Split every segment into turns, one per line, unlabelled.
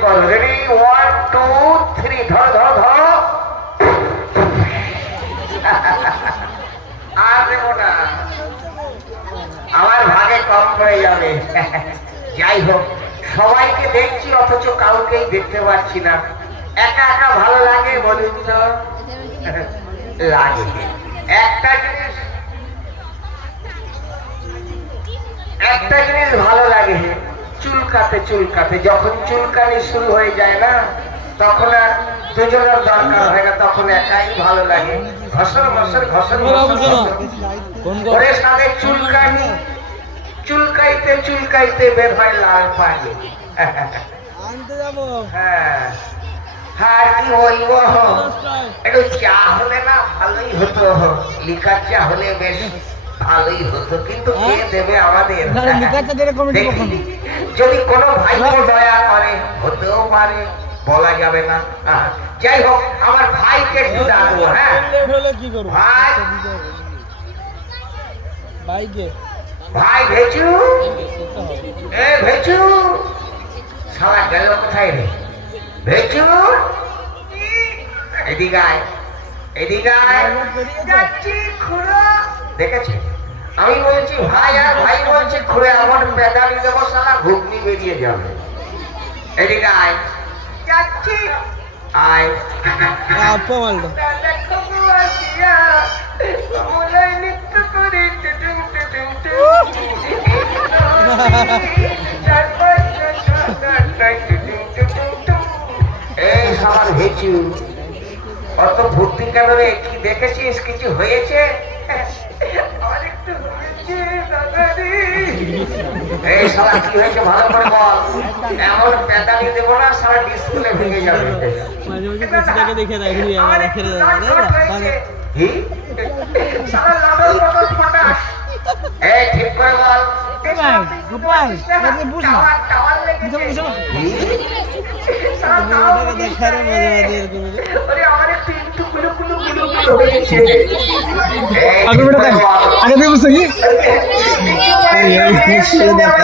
করো ready one two three ধরো ধরো ধরো। আর দেবো না। আমার ভাগে কম পড়ে যাবে। যাই হোক, সবাইকে দেখছি, অথচ কাউকেই দেখতে পাচ্ছি না। একা একা ভালো লাগে বলুন তো? লাগে। একটা চুলকাতে চুলকাতে যখন চুলকানি শুরু হয়ে যায় না তখন আর দুজনের দরকার হয় না তখন একাই ভালো লাগে। ঘসর ঘসর ঘসর। ওরে সাথে চুলকানি চুলকাইতে চুলকাইতে বের হয় লাল পানি। হ্যাঁ। আর কি বলব একটু চা হলে না ভালোই হতো। লিকার চা হলে বেশ ভালোই হতো কিন্তু কে দেবে আমাদের দেখি,
কখনো।
যদি কোনো ভাই দয়া করে হতেও পারে বলা যাবে না। যাই হোক আমার ভাইকে একটু ডাকবো হ্যাঁ। ভাই। ভেচু। এ ভেচু। শালা গেল কোথায় রে? ভেচু। এদিকে আয় এদিকে আয়। যাচ্ছি খুড়ো। দেখেছি আমি বলছি ভাই আর ভাই বলছে খুড়ে আমার পেদালি দেবো সারা ঘুগনি বেরিয়ে যাবে। এদিকে আয়। যাচ্ছি। আয়।
আপা মালটা।
এই সবার অত ভর্তি কেন রে? কি দেখেছিস? কিছু হয়েছে? আমার একটু হয়েছে দাদা রে। এই সারা কি হয়েছে? ভালো করে বল। এমন পেতালি দেবো না সারা ডিসপ্লে ভেঙে যাবে।
মাঝে মাঝে কুচিটাকে দেখে রাখলি আমার
সারা। এই ঠিক করে বল।
গোপাল, গোপাল, আরে বুঝ না।
টাওয়ার, টাওয়ার লেগেছে।
বুঝো, বুঝো।
কি? সারা টাওয়ার
এটাকে দেখারে মাঝে মাঝে এরকম
ওরে আমার একটু একটু কুলু কুলু কুলু কুলু হয়েছে। এই,
আগে বেটা দেখ
বল।
আগে দিয়ে বুঝছো কি এই, এই, এই, সে দেখা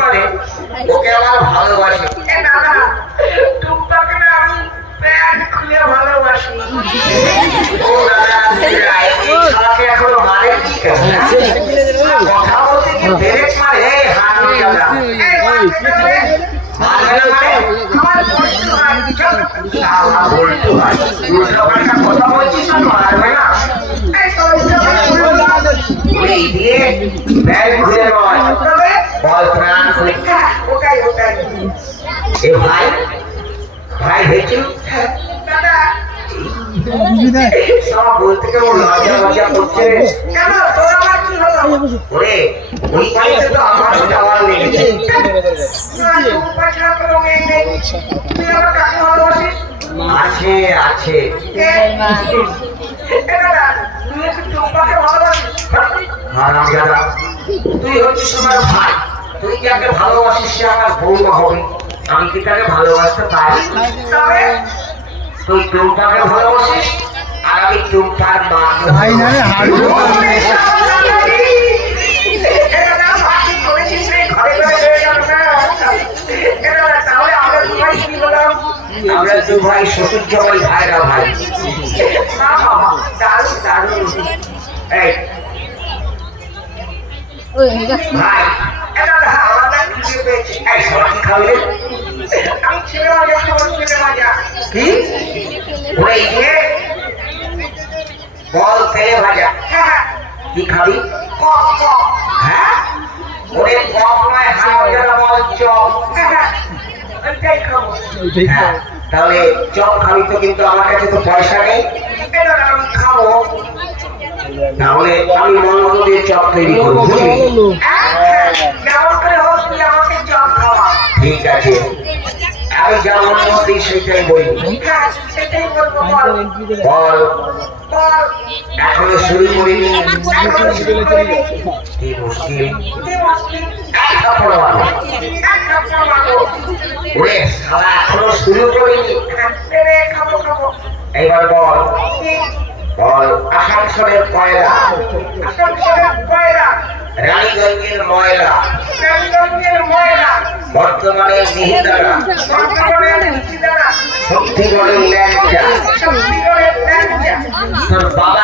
মানে ওকে আমার ভালোবাসে। এ না না টুম্পাকে না আমি প্যান্ট খুলে ভালোবাসি। ও দাদা এই এখনও মারেনি কেন? কথা বলতে কি ব্রেক মারে। এই দাদা। এই মারবে না মানে? কথা বলছিস মারবে না? এই তো উল্টোপাল্টা ঘুরে দিয়ে ব্যাগ ঘুরে নয়। বল প্রাণ খুলে ওটাই ওটাই এ ভাই ভাই দেখছি দাদা সব বলতে কেমন লজ্জা লজ্জা করছে। কেন তোর আবার কি হলো ওরে ওই বাড়িতে তো আমার যাওয়ার লেগেছে আছে আছে। তুই হচ্ছিস আমার ভাই। যাকে ভালোবাসিস সে আমার বৌমা হবে। আমি কি তাকে ভালোবাসতে পারি। তবে তুই টুমটাকে ভালোবাসিস আর আমি টুমটার মা
ভাই না রে,
আমরা দু ভাই শ্বশুর জমাই ভাইরা ভাই। ভাই কি? বল তেলে ভাজা। হ্যাঁ, কি খাবি। হ্যাঁ? ওরে নয় বল চপ। তাহলে চপ খাবি তো কিন্তু আমার কাছে তো পয়সা নেই। খাব। তাহলে আমি মন মতো দিয়ে চপ তৈরি করব বুঝলি? ঠিক আছে আমি যেমন মতো সেটাই বলি বল এখনও শুরু করিনি কি মুশকিল শুরু করিনি এইবার বল বল আসানসোলের কয়লা আসানসোলের কয়লা রানীগঞ্জের ময়লা রানীগঞ্জের ময়লা। বর্তমানে মিহিদারা শক্তিগড়ের ল্যাংচা তোর বাবা